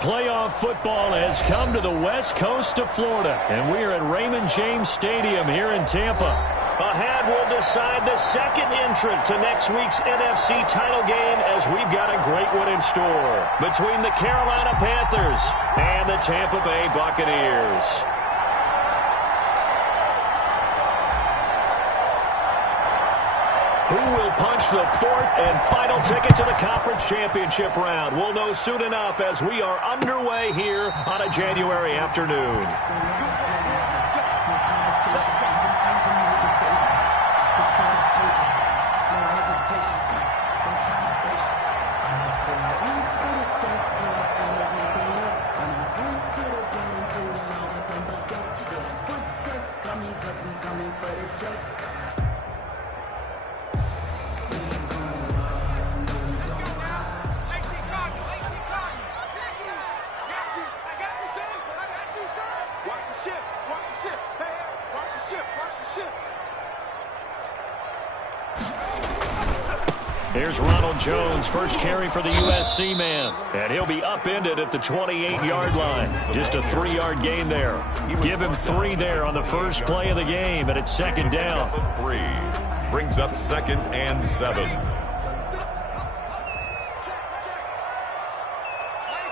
Playoff football has come to the west coast of Florida, and we are at Raymond James Stadium here in Tampa. Ahead, we'll decide the second entrant to next week's NFC title game, as we've got a great one in store between the Carolina Panthers and the Tampa Bay Buccaneers. Who will punch the fourth and final ticket to the conference championship round? We'll know soon enough as we are underway here on a January afternoon. Here's Ronald Jones, first carry for the USC man. And he'll be upended at the 28-yard line. Just a 3-yard gain there. Give him 3 there on the first play of the game, and it's second down. 3 brings up 2nd and 7. Line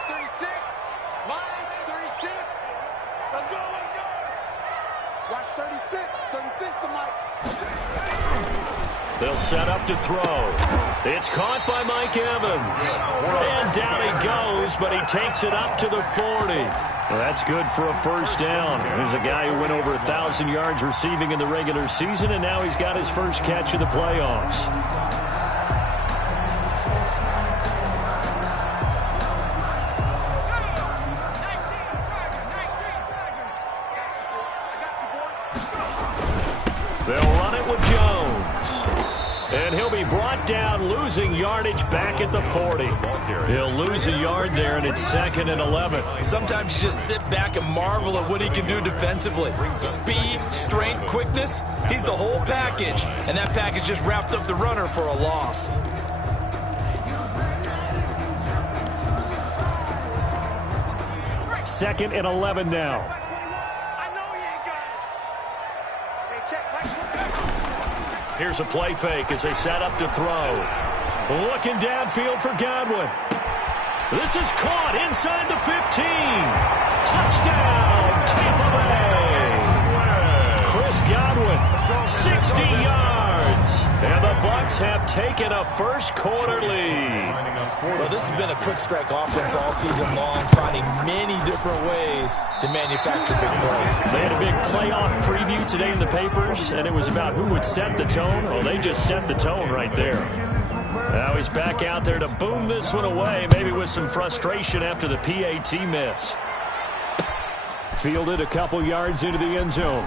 36. Line 36. Let's go, let's go. Watch 36. 36 to Mike. They'll set up to throw. It's caught by Mike Evans. And down he goes, but he takes it up to the 40. Well, that's good for a first down. There's a guy who went over 1,000 yards receiving in the regular season, and now he's got his first catch of the playoffs. They'll run it with Jones. And he'll be brought down, losing yardage back at the 40. He'll lose a yard there, and it's 2nd and 11. Sometimes you just sit back and marvel at what he can do defensively. Speed, strength, quickness, he's the whole package. And that package just wrapped up the runner for a loss. Second and 11 now. Here's a play fake as they set up to throw. Looking downfield for Godwin. This is caught inside the 15. Touchdown, Tampa Bay. Chris Godwin, 60 yards. And the Bucs have taken a first quarter lead. Well, this has been a quick strike offense all season long, finding many different ways to manufacture big plays. They had a big playoff preview today in the papers, and it was about who would set the tone. Well, they just set the tone right there. Now he's back out there to boom this one away, maybe with some frustration after the PAT miss. Fielded a couple yards into the end zone.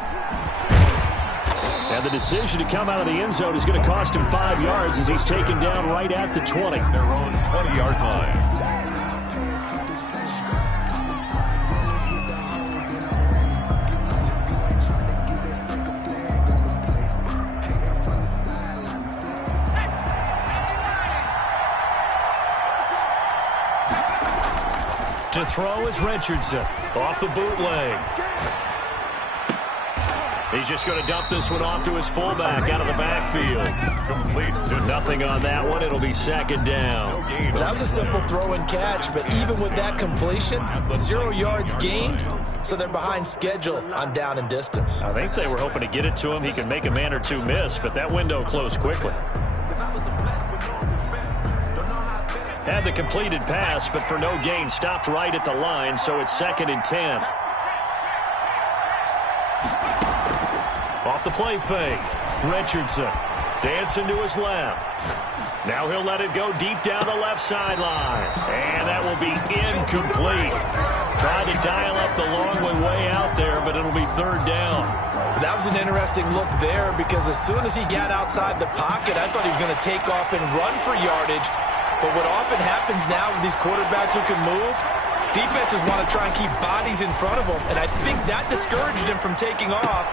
And the decision to come out of the end zone is going to cost him 5 yards as he's taken down right at the 20. Their own 20-yard line. To throw is Richardson off the bootleg. He's just going to dump this one off to his fullback out of the backfield. Complete to nothing on that one. It'll be second down. That was a simple throw and catch, but even with that completion, 0 yards gained, so they're behind schedule on down and distance. I think they were hoping to get it to him. He could make a man or two miss, but that window closed quickly. Had the completed pass, but for no gain, stopped right at the line, so it's 2nd and 10. Off the play fake, Richardson dancing to his left. Now he'll let it go deep down the left sideline. And that will be incomplete. Tried to dial up the long way out there, but it'll be 3rd down. That was an interesting look there because as soon as he got outside the pocket, I thought he was going to take off and run for yardage. But what often happens now with these quarterbacks who can move, defenses want to try and keep bodies in front of them, and I think that discouraged him from taking off.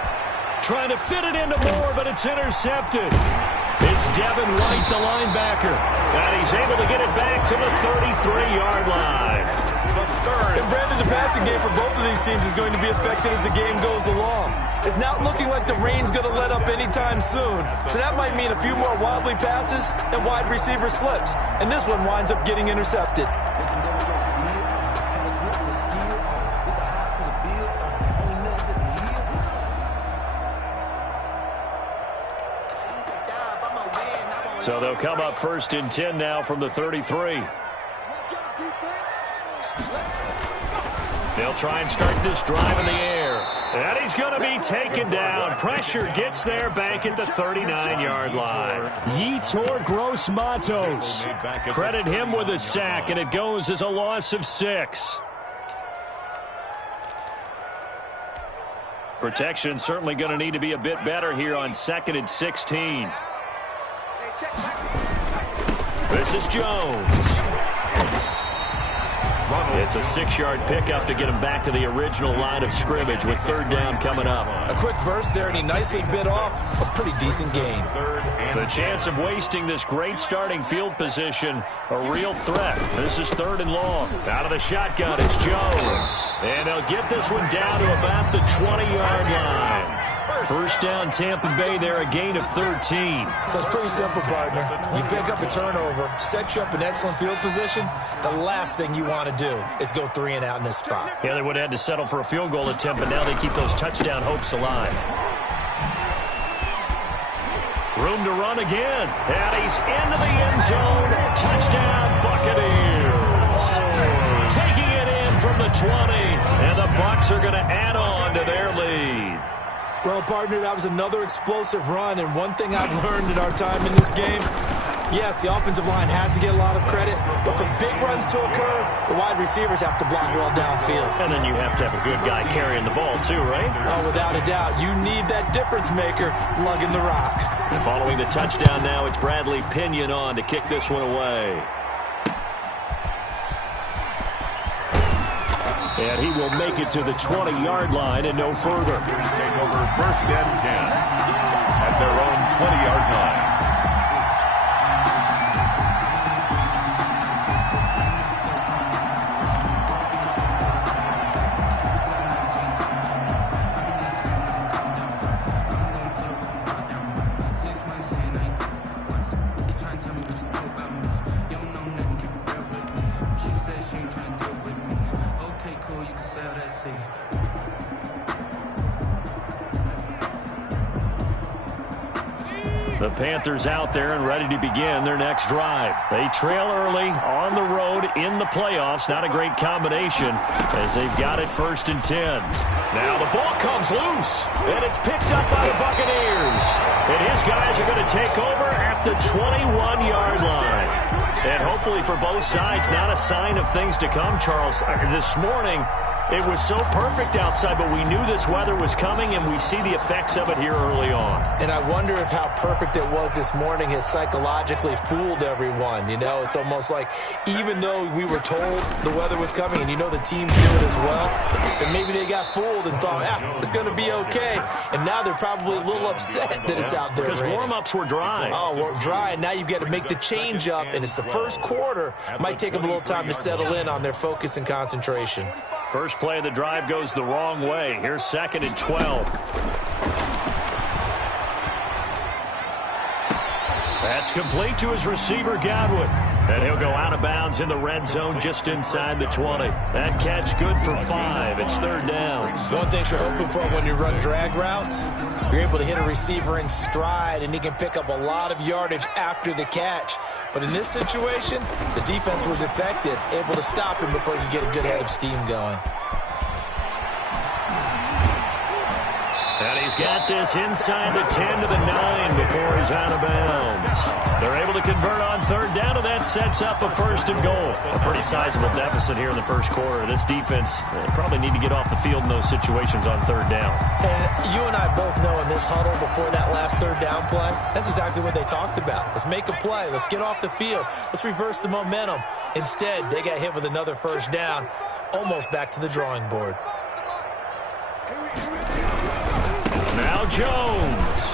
Trying to fit it into Moore, but it's intercepted. It's Devin White, the linebacker, and he's able to get it back to the 33-yard line. third. And Brandon, the passing game for both of these teams is going to be affected as the game goes along. It's not looking like the rain's going to let up anytime soon. So that might mean a few more wobbly passes and wide receiver slips. And this one winds up getting intercepted. So they'll come up 1st and 10 now from the 33. They'll try and start this drive in the air. And he's going to be taken down. Pressure gets there back at the 39-yard line. Yetur Gross-Matos. Credit him with a sack, and it goes as a loss of 6. Protection certainly going to need to be a bit better here on 2nd and 16. This is Jones. It's a 6-yard pickup to get him back to the original line of scrimmage with 3rd down coming up. A quick burst there, and he nicely bit off a pretty decent gain. The chance of wasting this great starting field position, a real threat. This is 3rd and long. Out of the shotgun, it's Jones. And they'll get this one down to about the 20-yard line. 1st down, Tampa Bay there, a gain of 13. So it's pretty simple, partner. You pick up a turnover, set you up in excellent field position. The last thing you want to do is go 3 and out in this spot. Yeah, they would have had to settle for a field goal attempt, but now they keep those touchdown hopes alive. Room to run again. And he's into the end zone. Touchdown, Buccaneers. Taking it in from the 20, and the Bucs are going to add on to their lead. Well, partner, that was another explosive run, and one thing I've learned in our time in this game, yes, the offensive line has to get a lot of credit, but for big runs to occur, the wide receivers have to block well downfield. And then you have to have a good guy carrying the ball too, right? Oh, without a doubt. You need that difference maker lugging the rock. And following the touchdown now, it's Bradley Pinion on to kick this one away. And he will make it to the 20-yard line and no further. Here's take over 1st and 10 at their own 20-yard line. The Panthers out there and ready to begin their next drive. They trail early on the road in the playoffs. Not a great combination as they've got it 1st and 10. Now the ball comes loose, and it's picked up by the Buccaneers. And his guys are going to take over at the 21-yard line. And hopefully for both sides, not a sign of things to come, Charles. This morning, it was so perfect outside, but we knew this weather was coming, and we see the effects of it here early on. And I wonder if how perfect it was this morning has psychologically fooled everyone. You know, it's almost like even though we were told the weather was coming, and you know the teams knew it as well, and maybe they got fooled and thought, it's going to be okay. And now they're probably a little upset that it's out there. Because warm-ups were dry. Oh, we're dry, and now you've got to make the change up, and it's the first quarter. It might take them a little time to settle in on their focus and concentration. First play of the drive goes the wrong way. Here's 2nd and 12. That's complete to his receiver, Godwin. And he'll go out of bounds in the red zone just inside the 20. That catch good for 5. It's 3rd down. One thing you're hoping for when you run drag routes, you're able to hit a receiver in stride, and he can pick up a lot of yardage after the catch. But in this situation, the defense was effective, able to stop him before he could get a good head of steam going. And he's got this inside the 10 to the 9 before he's out of bounds. They're able to convert on 3rd down, and that sets up a 1st and goal. A pretty sizable deficit here in the first quarter. This defense probably need to get off the field in those situations on 3rd down. And you and I both know in this huddle before that last 3rd down play, that's exactly what they talked about. Let's make a play. Let's get off the field. Let's reverse the momentum. Instead, they got hit with another 1st down, almost back to the drawing board. Now Jones.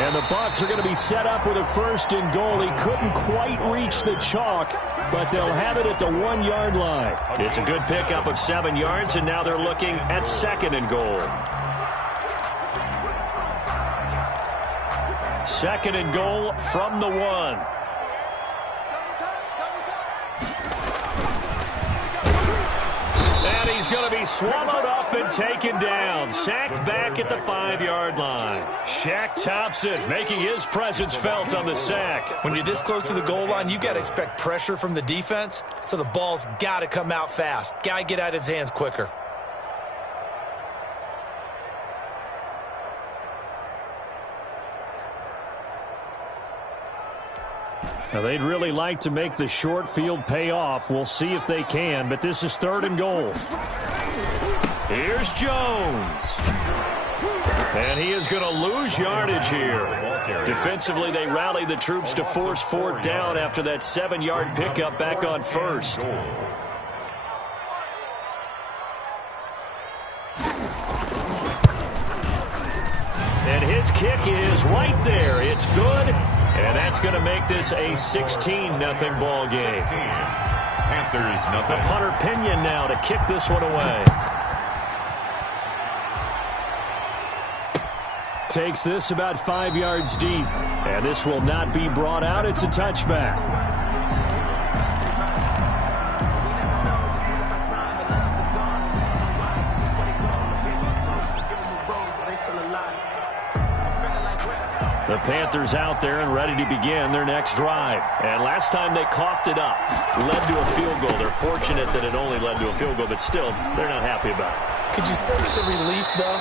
And the Bucs are going to be set up with a 1st and goal. He couldn't quite reach the chalk, but they'll have it at the 1-yard line. It's a good pickup of 7 yards, and now they're looking at 2nd and goal. 2nd and goal from the 1. And he's going to be swallowed up and taken down. Sacked back at the 5-yard line. Shaq Thompson making his presence felt on the sack. When you're this close to the goal line, you got to expect pressure from the defense, so the ball's got to come out fast. Got to get out of his hands quicker. Now, they'd really like to make the short field pay off. We'll see if they can, but this is 3rd and goal. Here's Jones. And he is going to lose yardage here. Defensively, they rally the troops to force 4th down after that 7-yard pickup back on 1st. And his kick is right there. It's good. And that's going to make this a 16-0 ball game. Panthers nothing. The punter Pinion now to kick this one away. Takes this about 5 yards deep. And this will not be brought out. It's a touchback. The Panthers out there and ready to begin their next drive. And last time they coughed it up, led to a field goal. They're fortunate that it only led to a field goal, but still, they're not happy about it. Could you sense the relief, though,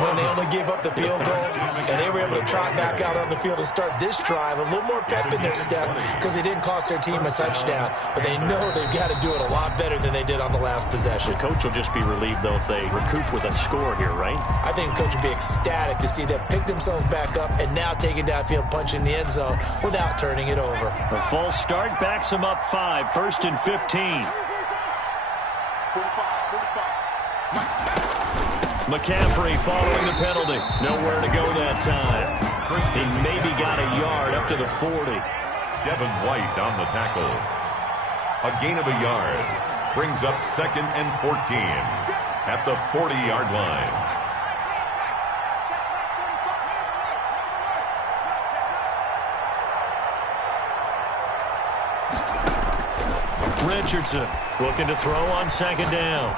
when they only gave up the field goal? And they were able to trot back out on the field and start this drive. A little more pep in their step because they didn't cost their team a touchdown. But they know they've got to do it a lot better than they did on the last possession. The coach will just be relieved, though, if they recoup with a score here, right? I think the coach will be ecstatic to see them pick themselves back up and now take it downfield, punch in the end zone without turning it over. The false start backs them up 5, 1st and 15. McCaffrey following the penalty. Nowhere to go that time. He maybe got a yard up to the 40. Devin White on the tackle. A gain of a yard. Brings up 2nd and 14 at the 40-yard line. Richardson looking to throw on 2nd down.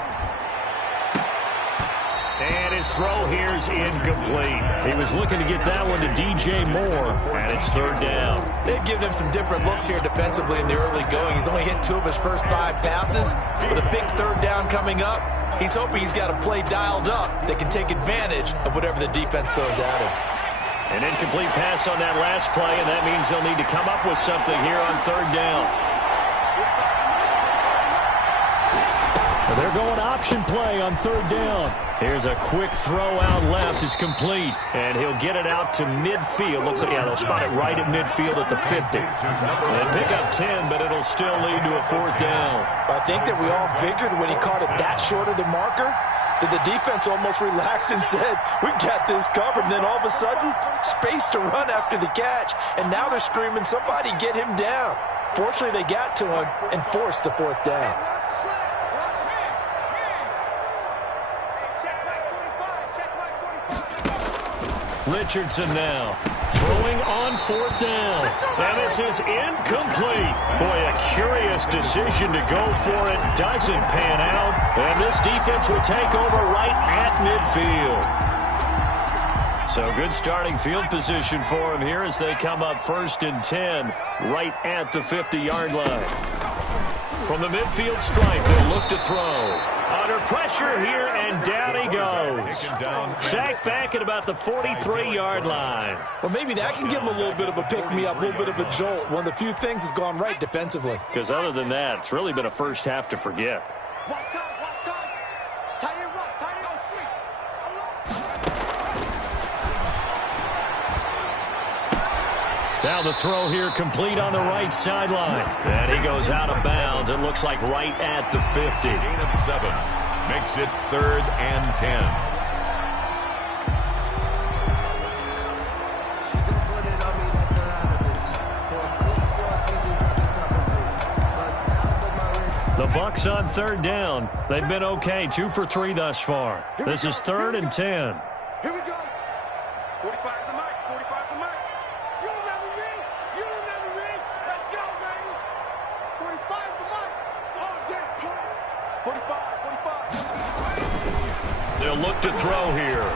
And his throw here is incomplete. He was looking to get that one to DJ Moore, and it's 3rd down. They've given him some different looks here defensively in the early going. He's only hit 2 of his first 5 passes. With a big 3rd down coming up, he's hoping he's got a play dialed up that can take advantage of whatever the defense throws at him. An incomplete pass on that last play, and that means they'll need to come up with something here on 3rd down. They're going option play on 3rd down. Here's a quick throw out left. It's complete, and he'll get it out to midfield. Looks like, yeah, they'll spot it right at midfield at the 50. And pick up 10, but it'll still lead to a 4th down. I think that we all figured when he caught it that short of the marker that the defense almost relaxed and said, we got this covered. And then all of a sudden, space to run after the catch. And now they're screaming, somebody get him down. Fortunately, they got to him and forced the 4th down. Richardson now throwing on 4th down. And this is incomplete. Boy, a curious decision to go for it. Doesn't pan out. And this defense will take over right at midfield. So good starting field position for him here as they come up 1st and 10 right at the 50-yard line. From the midfield stripe, they'll look to throw. Under pressure here, and down he goes. Sacked back at about the 43-yard line. Well, maybe that can give him a little bit of a pick-me-up, a little bit of a jolt. One of the few things has gone right defensively. Because other than that, it's really been a first half to forget. Now the throw here complete on the right sideline. And he goes out of bounds. It looks like right at the 50. Gain of 7. Makes it 3rd and 10. Bucs on 3rd down. They've been okay, 2 for 3 thus far. This is 3rd and 10. Here we go. 45 to Mike. 45 to Mike. You remember me? You remember me? Let's go, baby. 45 to Mike. Oh, damn, punt. 45, 45. They'll look to throw here.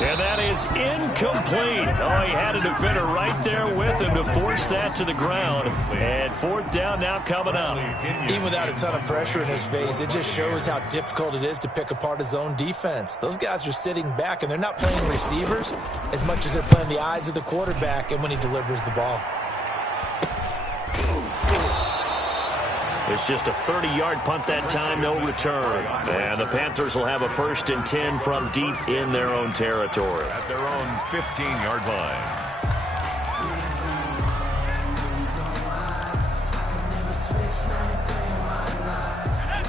And that is incomplete. Oh, he had a defender right there with him to force that to the ground. And 4th down now coming up. Even without a ton of pressure in his face, it just shows how difficult it is to pick apart his own defense. Those guys are sitting back, and they're not playing receivers as much as they're playing the eyes of the quarterback and when he delivers the ball. It's just a 30-yard punt that time, no return. And the Panthers will have a 1st and 10 from deep in their own territory. At their own 15-yard line.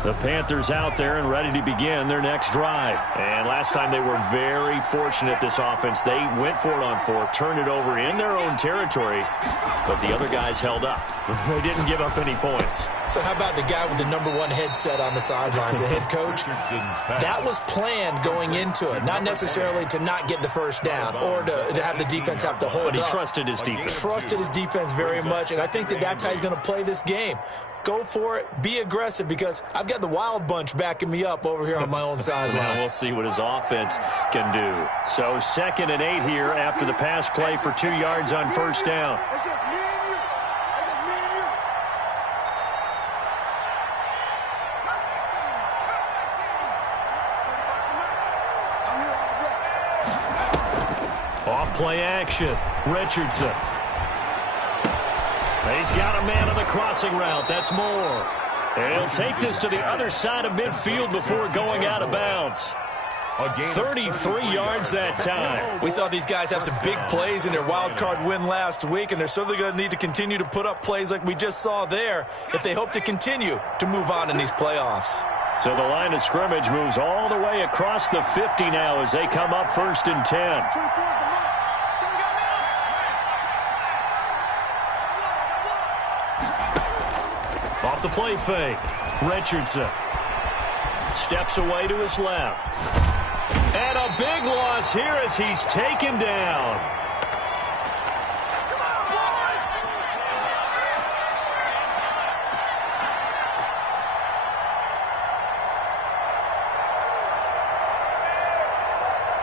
The Panthers out there and ready to begin their next drive. And last time they were very fortunate, this offense. They went for it on 4th, turned it over in their own territory, but the other guys held up. They didn't give up any points. So how about the guy with the #1 headset on the sidelines, the head coach? That was planned going into it, not necessarily to not get the 1st down or to have the defense have to hold up. But he trusted his defense. Trusted his defense very much, and I think that's how he's going to play this game. Go for it. Be aggressive, because I've got the wild bunch backing me up over here on my own sideline. Well, we'll see what his offense can do. So 2nd and 8 here after the pass play for 2 yards on 1st down. It's just me and you. It's just me and you. I'm here all day. Off play action. Richardson. He's got a man on the crossing route. That's Moore. And he'll take this to the other side of midfield before going out of bounds. 33 yards that time. We saw these guys have some big plays in their wild card win last week, and they're certainly going to need to continue to put up plays like we just saw there if they hope to continue to move on in these playoffs. So the line of scrimmage moves all the way across the 50 now as they come up 1st and 10. Off the play fake. Richardson steps away to his left. And a big loss here as he's taken down.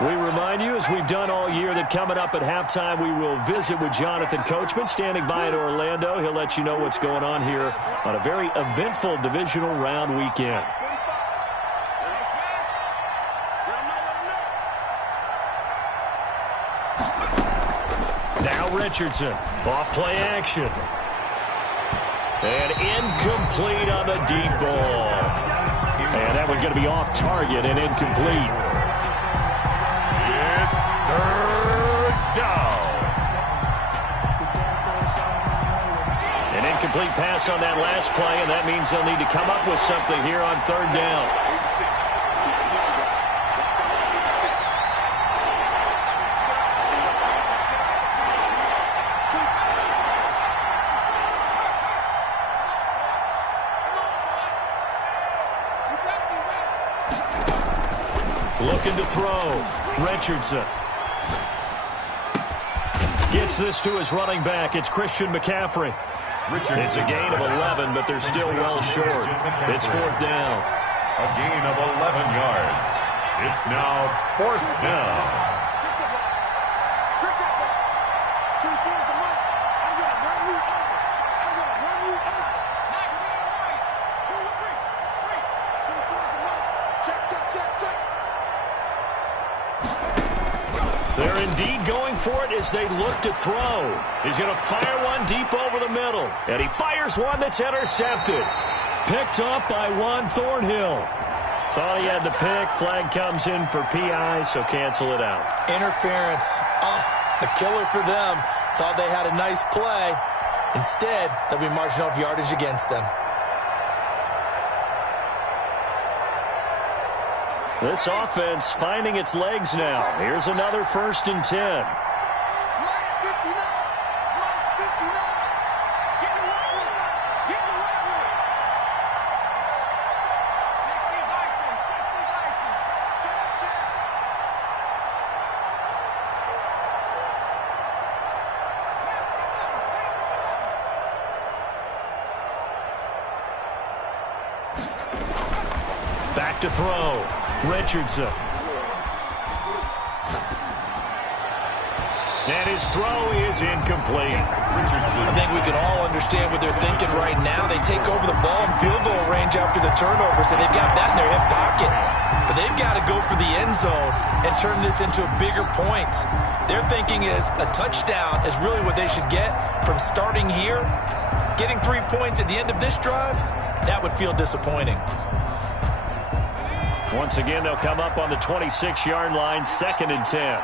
We remind you, as we've done all year, that coming up at halftime, we will visit with Jonathan Coachman, standing by in Orlando. He'll let you know what's going on here on a very eventful divisional round weekend. Now Richardson, off play action. And incomplete on the deep ball. And that one's going to be off target and incomplete. 3rd down. An incomplete pass on that last play, and that means they'll need to come up with something here on 3rd down. Looking to throw. Richardson gets this to his running back. It's Christian McCaffrey. It's a gain of 11, but they're still well short. It's 4th down. A gain of 11 yards. It's now 4th down. They're indeed going for it as they look to throw. He's going to fire one deep over the middle. And he fires one that's intercepted. Picked up by Juan Thornhill. Thought he had the pick. Flag comes in for PI, so cancel it out. Interference. A killer for them. Thought they had a nice play. Instead, they'll be marching off yardage against them. This offense finding its legs now. Here's another 1st and 10. Back to throw. Richardson. And his throw is incomplete. I think we can all understand what they're thinking right now. They take over the ball in field goal range after the turnover, so they've got that in their hip pocket. But they've got to go for the end zone and turn this into a bigger point. Their thinking is a touchdown is really what they should get from starting here. Getting 3 points at the end of this drive, that would feel disappointing. Once again, they'll come up on the 26-yard line, 2nd and 10.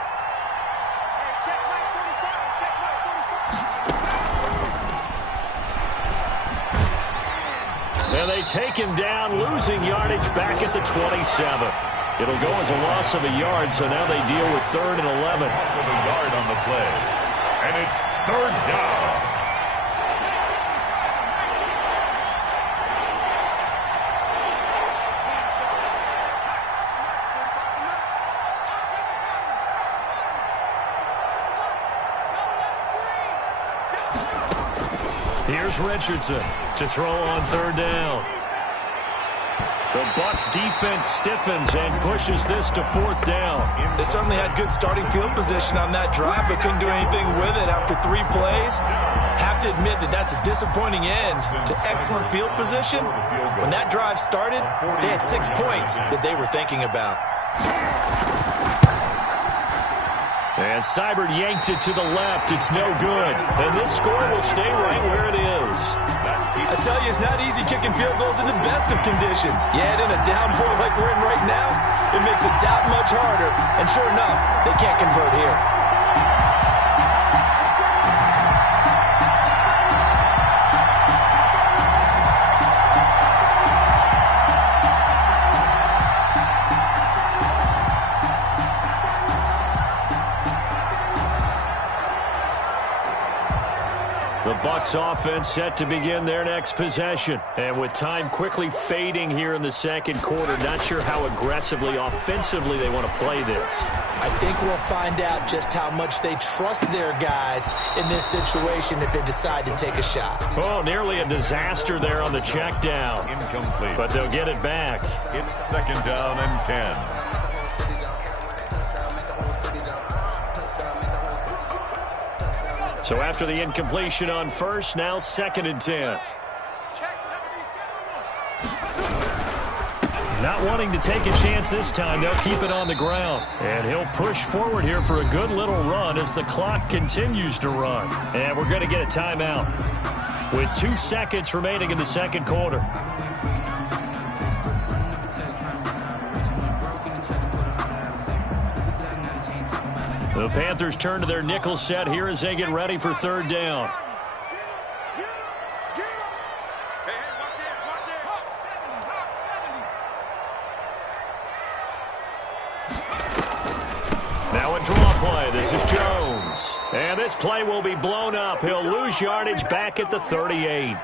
And they take him down, losing yardage back at the 27. It'll go as a loss of a yard, so now they deal with 3rd and 11. Loss of a yard on the play. And it's 3rd down. Here's Richardson to throw on 3rd down. The Bucs defense stiffens and pushes this to 4th down. They certainly had good starting field position on that drive, but couldn't do anything with it after 3 plays. Have to admit that that's a disappointing end to excellent field position. When that drive started, they had 6 points that they were thinking about. And Seibert yanked it to the left. It's no good. And this score will stay right where it is. I tell you, it's not easy kicking field goals in the best of conditions. Yet in a downpour like we're in right now, it makes it that much harder. And sure enough, they can't convert here. The Bucs offense set to begin their next possession. And with time quickly fading here in the 2nd quarter, not sure how aggressively, offensively they want to play this. I think we'll find out just how much they trust their guys in this situation if they decide to take a shot. Oh, nearly a disaster there on the check down. Incomplete. But they'll get it back. It's 2nd down and 10. So after the incompletion on 1st, now 2nd and 10. Not wanting to take a chance this time, they'll keep it on the ground. And he'll push forward here for a good little run as the clock continues to run. And we're going to get a timeout with 2 seconds remaining in the 2nd quarter. The Panthers turn to their nickel set here as they get ready for 3rd down. Now a draw play. This is Jones. And this play will be blown up. He'll lose yardage back at the 38.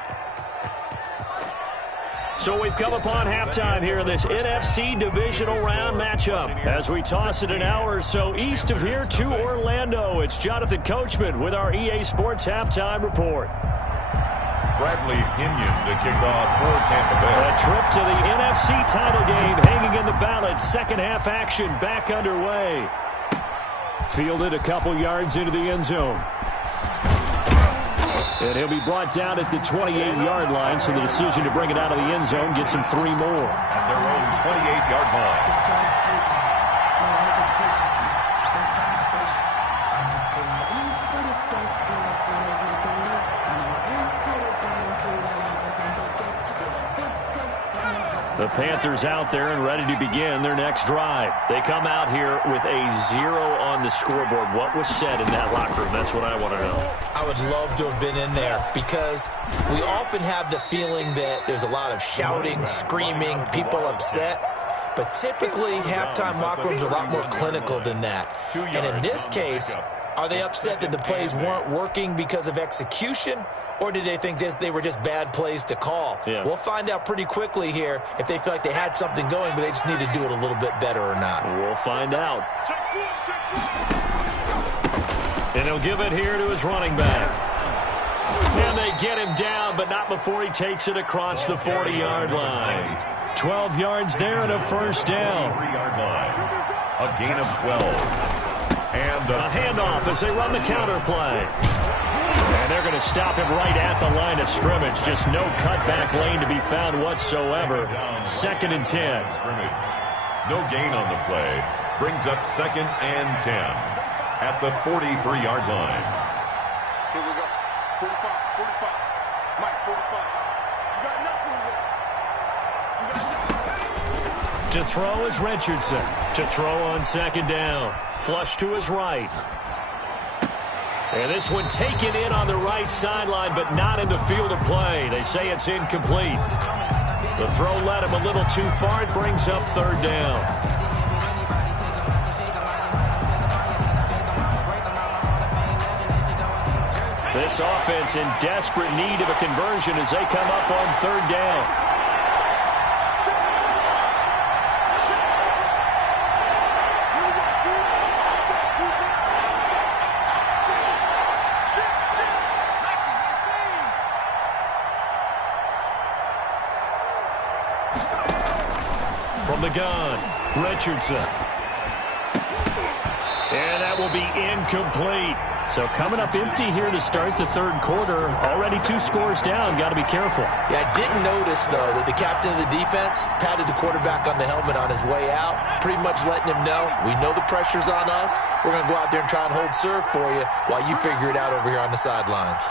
So we've come upon halftime here in this NFC divisional round matchup. As we toss it an hour or so east of here to Orlando, it's Jonathan Coachman with our EA Sports Halftime Report. Bradley Pinion to kick off for Tampa Bay. A trip to the NFC title game hanging in the balance. 2nd half action back underway. Fielded a couple yards into the end zone. And he'll be brought down at the 28-yard line, so the decision to bring it out of the end zone gets him 3 more. At their own 28-yard line. The Panthers out there and ready to begin their next drive. They come out here with a 0 on the scoreboard. What was said in that locker room? That's what I want to know. I would love to have been in there because we often have the feeling that there's a lot of shouting, screaming, people upset. But typically, halftime locker rooms are a lot more clinical than that. And in this case, are they upset that the plays weren't working because of execution, or did they think they were just bad plays to call? Yeah. We'll find out pretty quickly here if they feel like they had something going, but they just need to do it a little bit better or not. We'll find out. And he'll give it here to his running back. And they get him down, but not before he takes it across the 40-yard line. 12 yards there and a first down. 3-yard line. A gain of 12. And a handoff as they run the counter play. And they're going to stop him right at the line of scrimmage. Just no cutback lane to be found whatsoever. 2nd and 10. No gain on the play. Brings up 2nd and 10 at the 43-yard line. Here we go. 45, 45. Mike, 45. You got nothing there. You got nothing. To throw is Richardson. To throw on 2nd down. Flush to his right. And this one taken in on the right sideline, but not in the field of play. They say it's incomplete. The throw led him a little too far. It brings up 3rd down. This offense in desperate need of a conversion as they come up on 3rd down. From the gun, Richardson. And that will be incomplete. So coming up empty here to start the 3rd quarter. Already 2 scores down. Got to be careful. Yeah, I didn't notice, though, that the captain of the defense patted the quarterback on the helmet on his way out, pretty much letting him know, we know the pressure's on us. We're going to go out there and try and hold serve for you while you figure it out over here on the sidelines.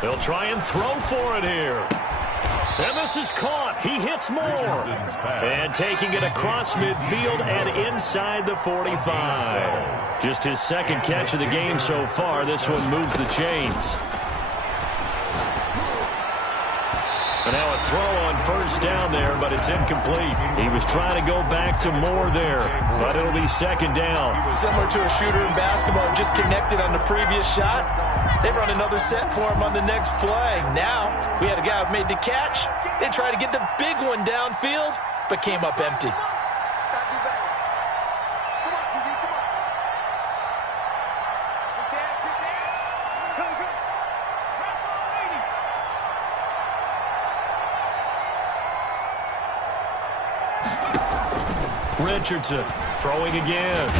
They'll try and throw for it here. And this is caught. He hits more. And taking it across midfield and inside the 45. Just his 2nd catch of the game so far. This one moves the chains. And now a throw on 1st down there, but it's incomplete. He was trying to go back to Moore there, but it'll be 2nd down. Similar to a shooter in basketball, just connected on the previous shot. They run another set for him on the next play. Now, we had a guy who made the catch. They tried to get the big one downfield, but came up empty. Richardson throwing again.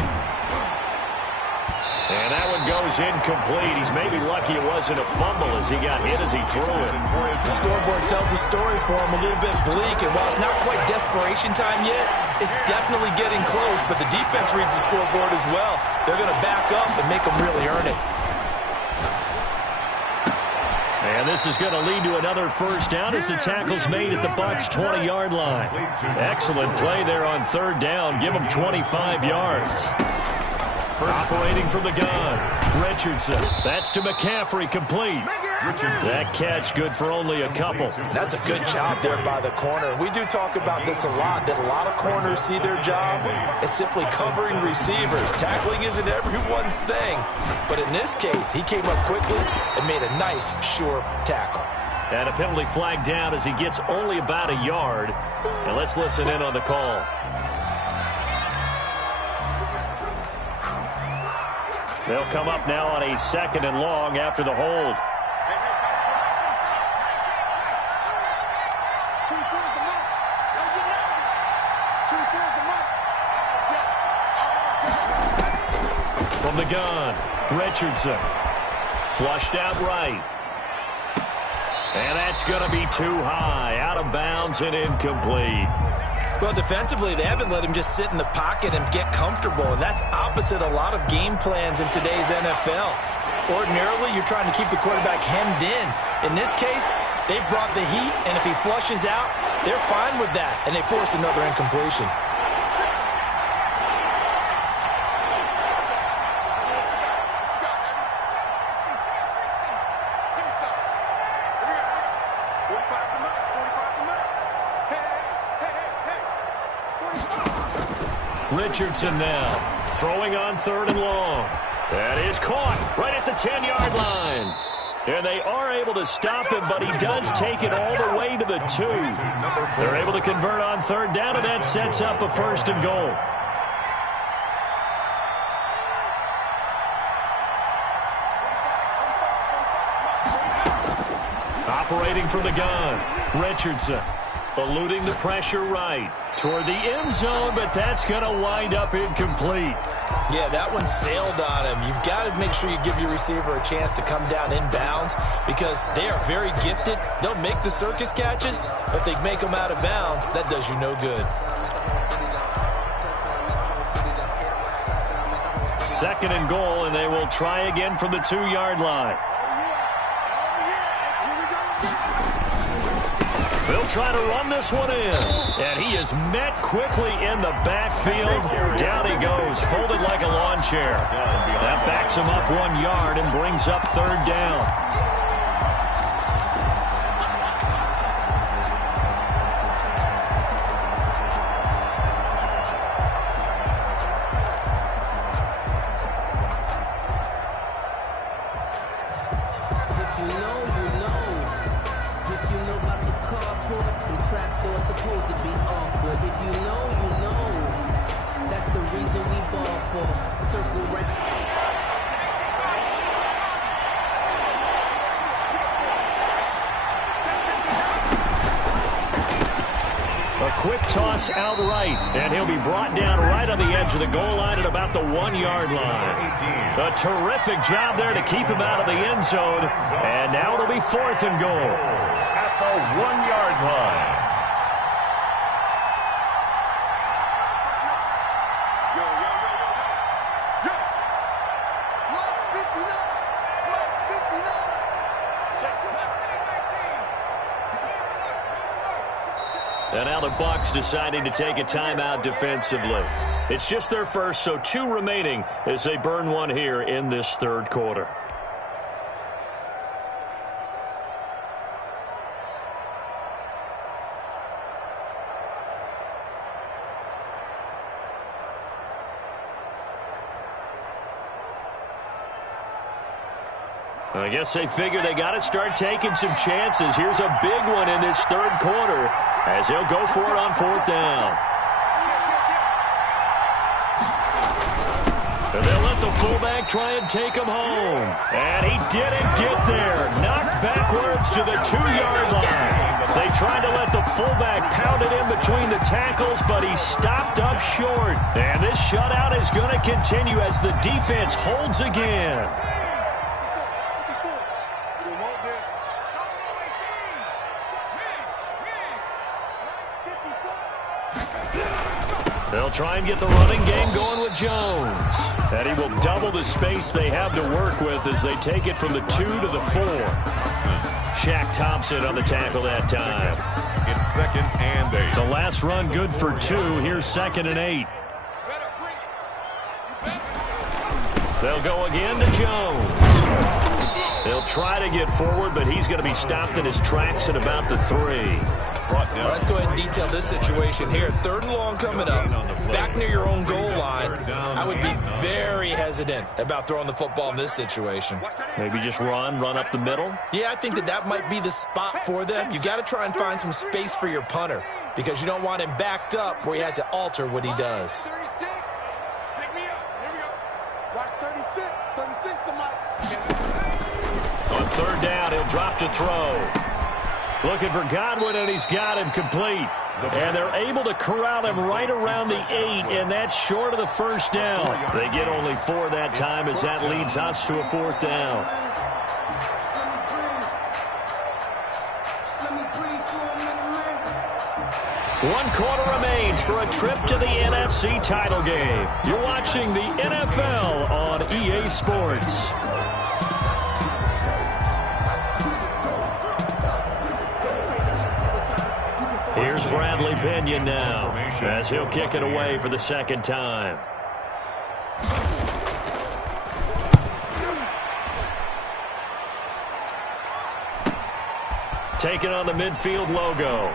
And that one goes incomplete. He's maybe lucky it wasn't a fumble as he got hit as he threw it. The scoreboard tells the story for him, a little bit bleak. And while it's not quite desperation time yet, it's definitely getting close. But the defense reads the scoreboard as well. They're going to back up and make them really earn it. And this is going to lead to another 1st down as the tackle's made at the Bucs' 20-yard line. Excellent play there on 3rd down. Give them 25 yards. Operating from the gun, Richardson. That's to McCaffrey, complete. That catch good for only a couple. That's a good job there by the corner. We do talk about this a lot, that a lot of corners see their job as simply covering receivers. Tackling isn't everyone's thing. But in this case, he came up quickly and made a nice, sure tackle. And a penalty flag down as he gets only about a yard. And let's listen in on the call. They'll come up now on a 2nd and long after the hold. From the gun, Richardson. Flushed out right. And that's going to be too high. Out of bounds and incomplete. Well, defensively, they haven't let him just sit in the pocket and get comfortable, and that's opposite a lot of game plans in today's NFL. Ordinarily, you're trying to keep the quarterback hemmed in. In this case, they brought the heat, and if he flushes out, they're fine with that, and they force another incompletion. Richardson now throwing on 3rd and long. That is caught right at the 10-yard line. And they are able to stop him, but he does take it all the way to the 2. They're able to convert on third down, and that sets up a 1st and goal. Operating from the gun, Richardson. Eluding the pressure right toward the end zone, but that's going to wind up incomplete. Yeah, that one sailed on him. You've got to make sure you give your receiver a chance to come down inbounds because they are very gifted. They'll make the circus catches, but they make them out of bounds. That does you no good. 2nd and goal, and they will try again from the 2-yard line. They'll try to run this one in. And he is met quickly in the backfield. Down he goes, folded like a lawn chair. That backs him up 1 yard and brings up 3rd down. Quick toss outright, and he'll be brought down right on the edge of the goal line at about the 1-yard line. A terrific job there to keep him out of the end zone, and now it'll be 4th and goal. At the 1-yard line. And now the Bucs deciding to take a timeout defensively. It's just their first, so 2 remaining as they burn one here in this 3rd quarter. I guess they figure they got to start taking some chances. Here's a big one in this 3rd quarter as he'll go for it on 4th down. And they'll let the fullback try and take him home. And he didn't get there. Knocked backwards to the 2-yard line. They tried to let the fullback pound it in between the tackles, but he stopped up short. And this shutout is going to continue as the defense holds again. They'll try and get the running game going with Jones. And he will double the space they have to work with as they take it from the 2 to the 4. Shaq Thompson on the tackle that time. It's 2nd and 8. The last run good for 2. Here's 2nd and 8. They'll go again to Jones. They'll try to get forward, but he's going to be stopped in his tracks at about the 3. Well, let's go ahead and detail this situation here. 3rd and long coming up, back near your own goal line. I would be very hesitant about throwing the football in this situation. Maybe just run up the middle? Yeah, I think that might be the spot for them. You got to try and find some space for your punter because you don't want him backed up where he has to alter what he does. 36. Pick me up. Here we go. Watch 36. 36 to Mike. On 3rd down, he'll drop to throw. Looking for Godwin, and he's got him complete. And they're able to corral him right around the 8, and that's short of the 1st down. They get only 4 that time as that leads us to a 4th down. One quarter remains for a trip to the NFC title game. You're watching the NFL on EA Sports. Here's Bradley Pinion now as he'll kick it away for the 2nd time. Taking on the midfield logo.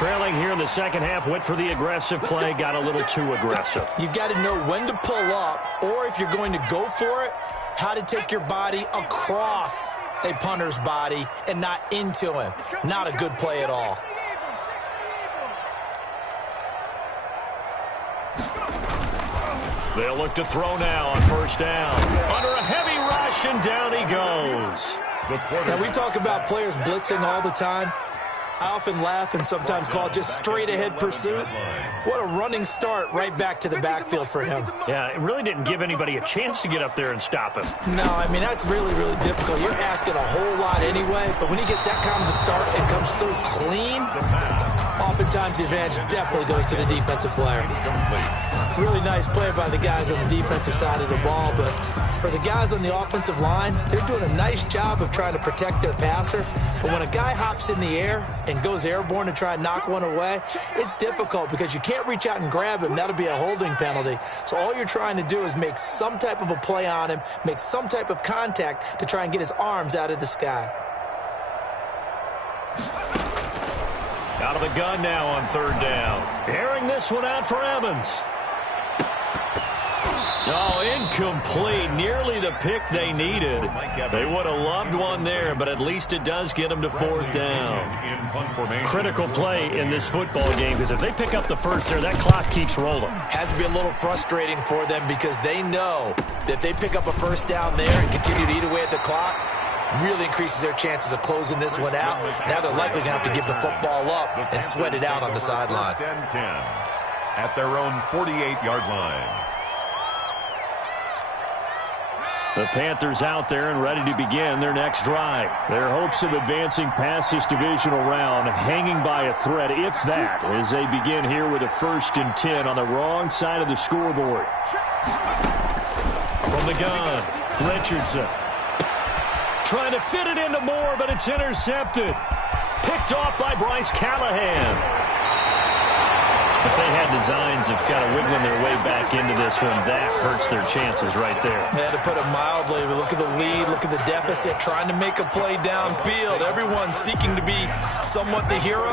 Trailing here in the second half, went for the aggressive play, got a little too aggressive. You got to know when to pull up, or if you're going to go for it, how to take your body across a punter's body and not into him. Not a good play at all. They'll look to throw now on first down. Under a heavy rush, and down he goes. Now, we talk about players blitzing all the time. I often laugh and sometimes call it just straight-ahead pursuit. What a running start right back to the backfield for him. Yeah, it really didn't give anybody a chance to get up there and stop him. No, I mean, that's really, really difficult. You're asking a whole lot anyway, but when he gets that kind of a start and comes through clean, oftentimes the advantage definitely goes to the defensive player. Really nice play by the guys on the defensive side of the ball, but for the guys on the offensive line, they're doing a nice job of trying to protect their passer. But when a guy hops in the air and goes airborne to try and knock one away, it's difficult because you can't reach out and grab him. That'll be a holding penalty. So all you're trying to do is make some type of a play on him, make some type of contact to try and get his arms out of the sky. Out of the gun now on third down. Airing this one out for Evans. Oh, incomplete. Nearly the pick they needed. They would have loved one there, but at least it does get them to fourth down. Critical play in this football game, because if they pick up the first there, that clock keeps rolling. Has to be a little frustrating for them because they know that if they pick up a first down there and continue to eat away at the clock, really increases their chances of closing this one out. Now they're likely going to have to give the football up and sweat it out on the sideline. At their own 48-yard line. The Panthers out there and ready to begin their next drive. Their hopes of advancing past this divisional round hanging by a thread, if that, as they begin here with a 1st and 10 on the wrong side of the scoreboard. From the gun, Richardson. Trying to fit it into Moore, but it's intercepted. Picked off by Bryce Callahan. If they had designs of kind of wiggling their way back into this one, that hurts their chances right there. They had to put it mildly. Look at the lead, look at the deficit, trying to make a play downfield. Everyone seeking to be somewhat the hero.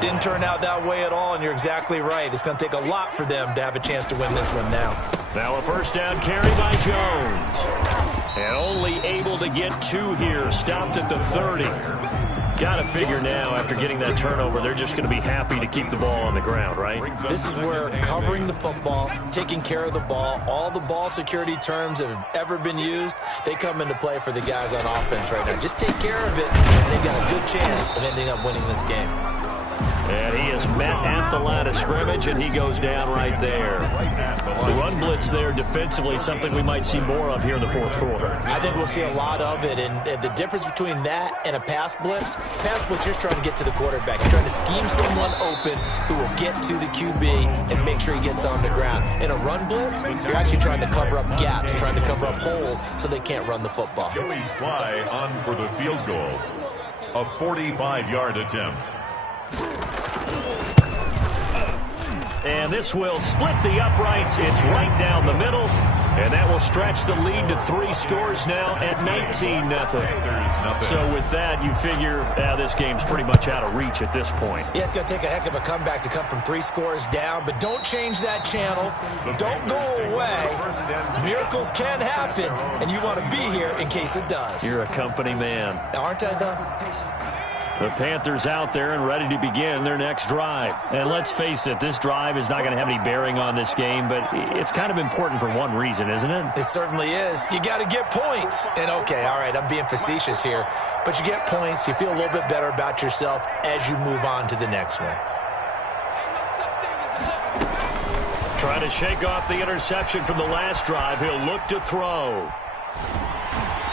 Didn't turn out that way at all, and you're exactly right. It's going to take a lot for them to have a chance to win this one now. Now a first down carry by Jones. And only able to get 2 here. Stopped at the 30. Got to figure now, after getting that turnover, they're just going to be happy to keep the ball on the ground, right? This is where covering the football, taking care of the ball, all the ball security terms that have ever been used, they come into play for the guys on offense right now. Just take care of it, and they've got a good chance of ending up winning this game. And he is met at the line of scrimmage, and he goes down right there. The run blitz there defensively, something we might see more of here in the fourth quarter. I think we'll see a lot of it, and the difference between that and a pass blitz, you're just trying to get to the quarterback. You're trying to scheme someone open who will get to the QB and make sure he gets on the ground. In a run blitz, you're actually trying to cover up gaps, trying to cover up holes so they can't run the football. Joey Sly on for the field goal. A 45-yard attempt. And this will split the uprights. It's right down the middle. And that will stretch the lead to 3 scores now at 19-0. So with that, you figure this game's pretty much out of reach at this point. Yeah, it's going to take a heck of a comeback to come from 3 scores down. But don't change that channel. Don't go away. Miracles can happen. And you want to be here in case it does. You're a company man. Aren't I, though? The Panthers out there and ready to begin their next drive. And let's face it, this drive is not going to have any bearing on this game, but it's kind of important for one reason, isn't it? It certainly is. You got to get points. And okay, all right, I'm being facetious here, but you get points. You feel a little bit better about yourself as you move on to the next one. Trying to shake off the interception from the last drive. He'll look to throw.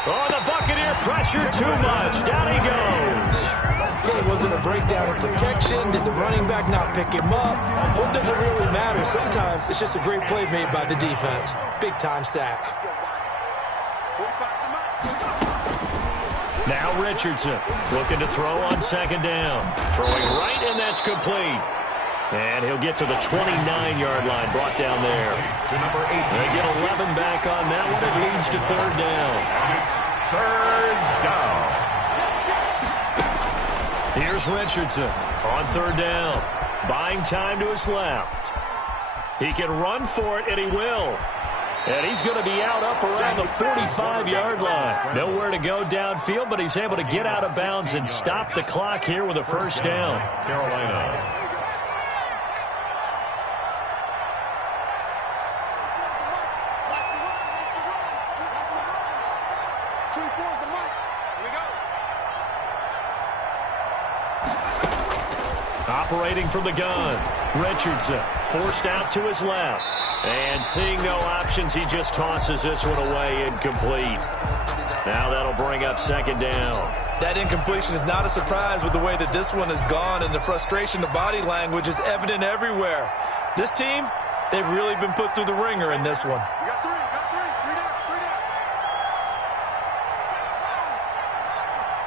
Oh, the Buccaneer pressure too much. Down he goes. Was it a breakdown in protection? Did the running back not pick him up? What does it really matter? Sometimes it's just a great play made by the defense. Big-time sack. Now Richardson looking to throw on second down. Throwing right, and that's complete. And he'll get to the 29-yard line, brought down there. To number 18. They get 11 back on that one. It leads to third down. It's third down. Here Here's Richardson on third down. Buying time to his left. He can run for it, and he will. And he's going to be out up around the 45-yard line. Nowhere to go downfield, but he's able to get out of bounds and stop the clock here with a first down. Carolina. Operating from the gun, Richardson forced out to his left. And seeing no options, he just tosses this one away, incomplete. Now that'll bring up second down. That incompletion is not a surprise with the way that this one has gone, and the frustration, the body language is evident everywhere. This team, they've really been put through the ringer in this one. You got three down.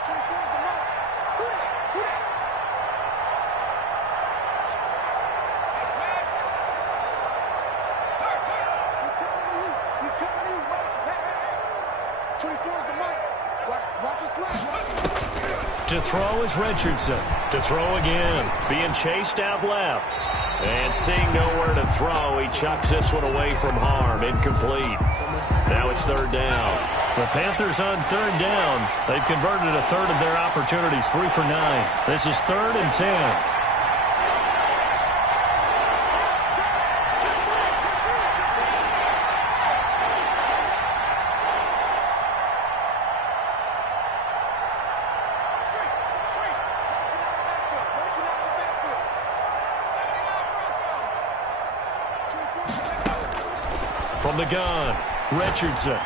24 is the mark. Who that? He's coming to you. Hey. 24 is the mic. Watch his left. To throw is Richardson. To throw again. Being chased out left. And seeing nowhere to throw, he chucks this one away from harm. Incomplete. Now it's third down. The Panthers on third down. They've converted a third of their opportunities, 3 for 9. This is 3rd and 10. From the gun, Richardson.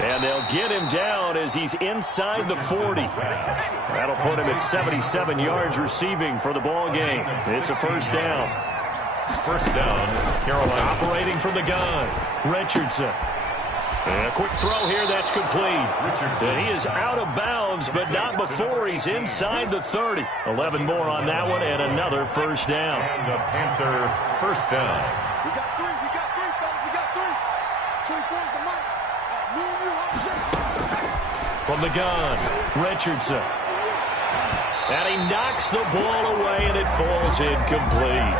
And they'll get him down as he's inside the 40. That'll put him at 77 yards receiving for the ball game. It's a first down. First down, Carolina. Operating from the gun, Richardson. And a quick throw here, that's complete. And he is out of bounds, but not before he's inside the 30. 11 more on that one, and another first down. And the Panther first down. We got three, fellas. We got three. 24 is the mic. Me and you, From the gun, Richardson. And he knocks the ball away, and it falls incomplete.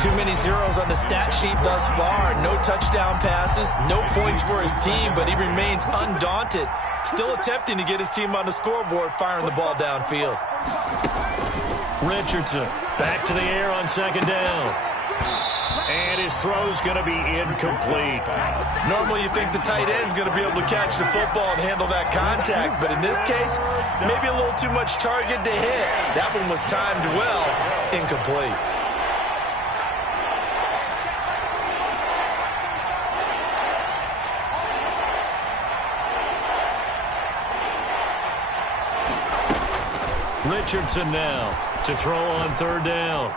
Too many zeros on the stat sheet thus far. No touchdown passes, no points for his team, but he remains undaunted. Still attempting to get his team on the scoreboard, firing the ball downfield. Richardson back to the air on second down. And his throw's going to be incomplete. Normally you think the tight end's going to be able to catch the football and handle that contact, but in this case, maybe a little too much target to hit. That one was timed well, incomplete. Richardson now to throw on third down.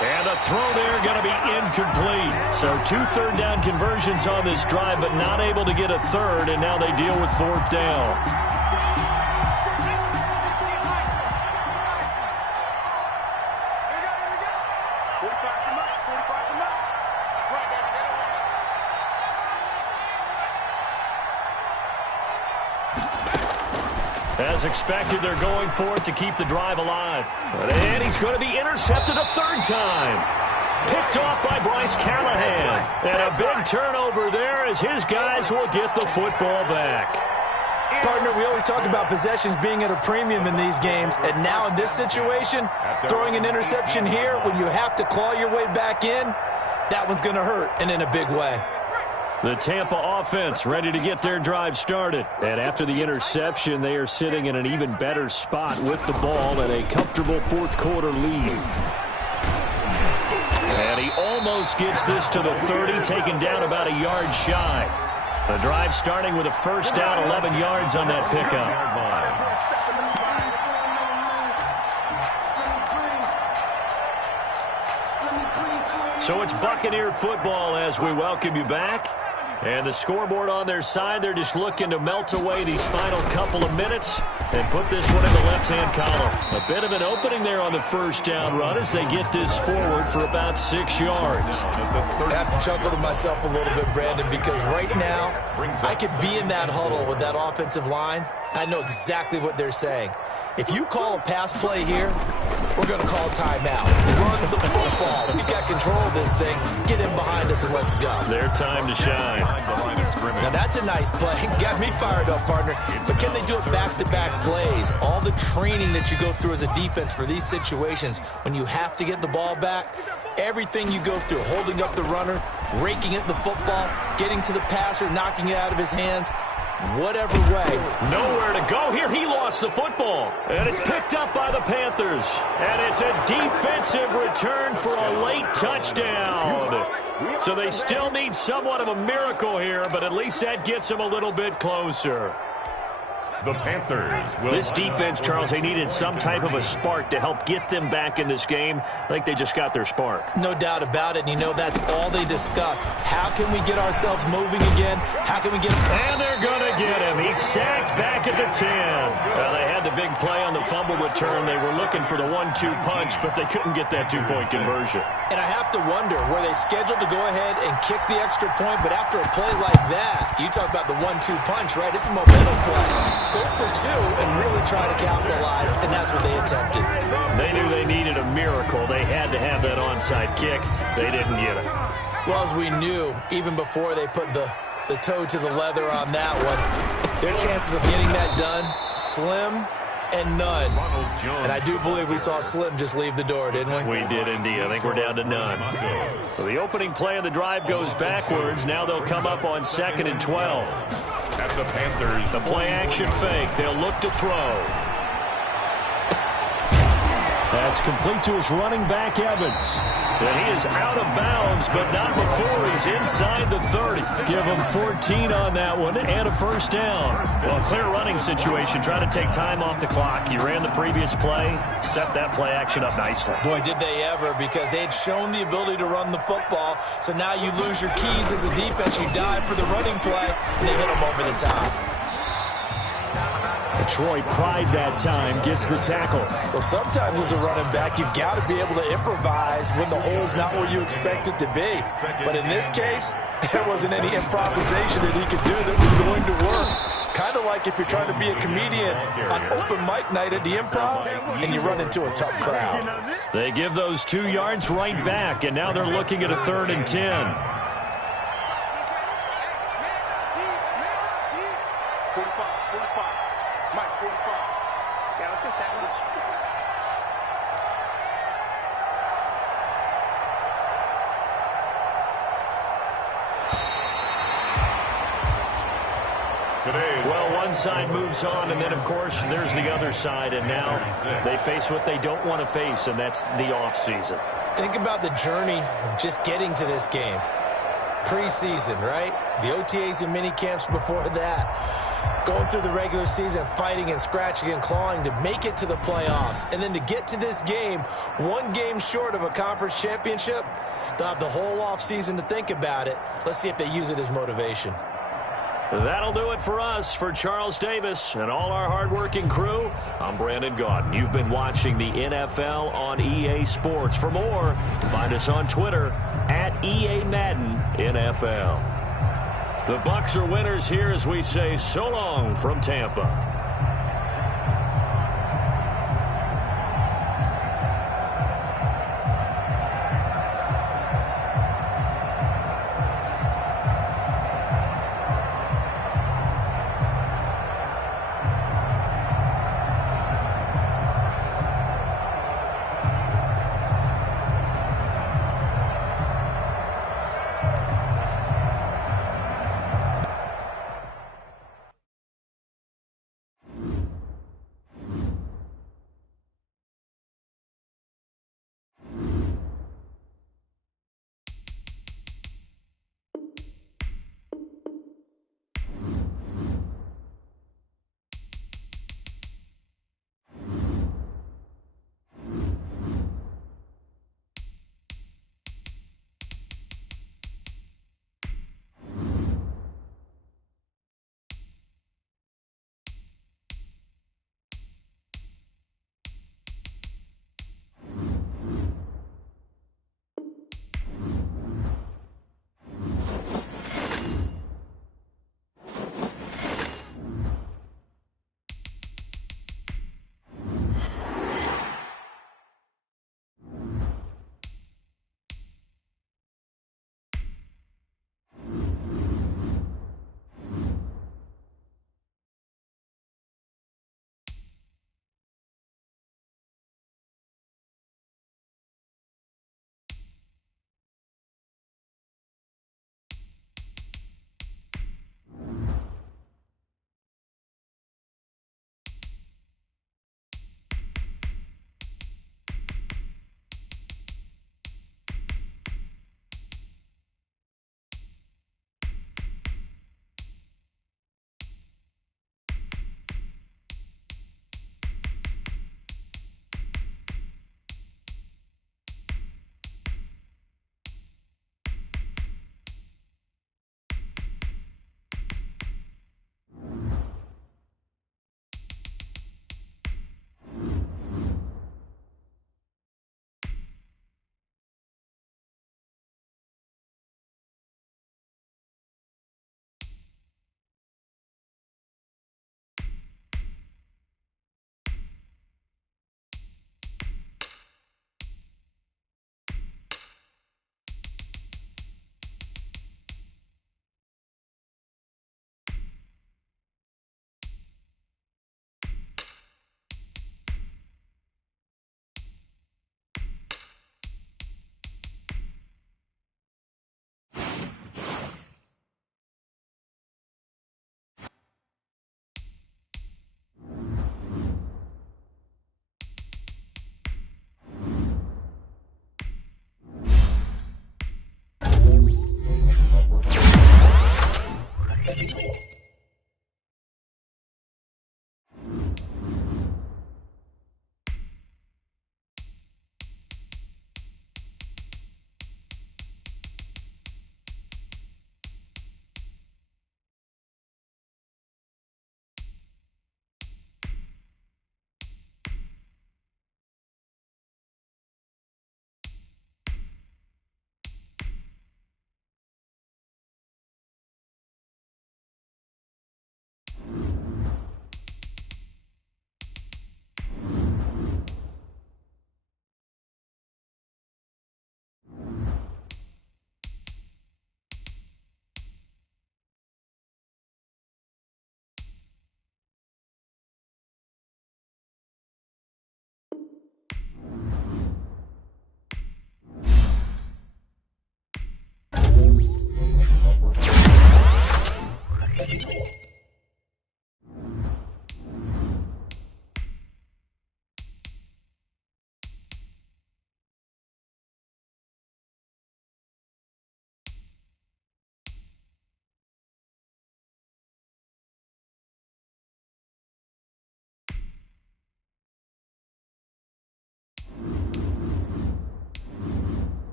And the throw there going to be incomplete. So 2 third-down conversions on this drive, but not able to get a third, and now they deal with fourth down. As expected, they're going for it to keep the drive alive. And he's going to be intercepted a third time. Picked off by Bryce Callahan. And a big turnover there as his guys will get the football back. Partner, we always talk about possessions being at a premium in these games. And now in this situation, throwing an interception here when you have to claw your way back in, that one's going to hurt, and in a big way. The Tampa offense ready to get their drive started. And after the interception, they are sitting in an even better spot with the ball and a comfortable fourth quarter lead. And he almost gets this to the 30, taken down about a yard shy. The drive starting with a first down, 11 yards on that pickup. So it's Buccaneer football as we welcome you back. And the scoreboard on their side, they're just looking to melt away these final couple of minutes and put this one in the left-hand column. A bit of an opening there on the first down run as they get this forward for about 6 yards. I have to chuckle to myself a little bit, Brandon, because right now I could be in that huddle with that offensive line. I know exactly what they're saying. If you call a pass play here, we're going to call timeout. Run the football. We've got control of this thing. Get in behind us and let's go. Their time to shine. Now that's a nice play. Got me fired up, partner. But can they do it back-to-back plays? All the training that you go through as a defense for these situations, when you have to get the ball back, everything you go through, holding up the runner, raking at the football, getting to the passer, knocking it out of his hands, whatever way. Nowhere to go here. He lost the football. And it's picked up by the Panthers. And it's a defensive return for a late touchdown. So they still need somewhat of a miracle here, but at least that gets them a little bit closer. The Panthers will... This defense, Charles, they needed some type of a spark to help get them back in this game. I think they just got their spark. No doubt about it. And you know, that's all they discussed. How can we get ourselves moving again? How can we get... And they're going to get him. He's sacked back at the 10. Well, they had the big play on the fumble return. They were looking for the 1-2 punch, but they couldn't get that two-point conversion. And I have to wonder, were they scheduled to go ahead and kick the extra point? But after a play like that, you talk about the 1-2 punch, right? It's a momentum play. Go for two and really try to capitalize, and that's what they attempted. They knew they needed a miracle. They had to have that onside kick. They didn't get it. Well, as we knew, even before they put the toe to the leather on that one, their chances of getting that done, slim and none. And I do believe we saw Slim just leave the door, didn't we? We did indeed. I think we're down to none. So the opening play of the drive goes backwards. Now they'll come up on 2nd and 12. At the Panthers. The play action fake. They'll look to throw. That's complete to his running back, Evans. And he is out of bounds, but not before he's inside the 30. Give him 14 on that one and a first down. Well, clear running situation. Trying to take time off the clock. He ran the previous play, set that play action up nicely. Boy, did they ever, because they had shown the ability to run the football. So now you lose your keys as a defense. You dive for the running play, and they hit him over the top. Detroit pride that time, gets the tackle. Well, sometimes as a running back, you've got to be able to improvise when the hole's not where you expect it to be. But in this case, there wasn't any improvisation that he could do that was going to work. Kind of like if you're trying to be a comedian on open mic night at the Improv and you run into a tough crowd. They give those 2 yards right back, and now they're looking at a 3rd and 10. 45. Mike, 45. Yeah, let's go second. Well, one side moves on, and then, of course, there's the other side, and now they face what they don't want to face, and that's the offseason. Think about the journey of just getting to this game. Preseason, right? The OTAs and mini camps before that. Going through the regular season, fighting and scratching and clawing to make it to the playoffs. And then to get to this game, 1 game short of a conference championship, they'll have the whole offseason to think about it. Let's see if they use it as motivation. That'll do it for us. For Charles Davis and all our hardworking crew, I'm Brandon Gaudin. You've been watching the NFL on EA Sports. For more, find us on Twitter at EA Madden NFL. The Bucs are winners here as we say so long from Tampa.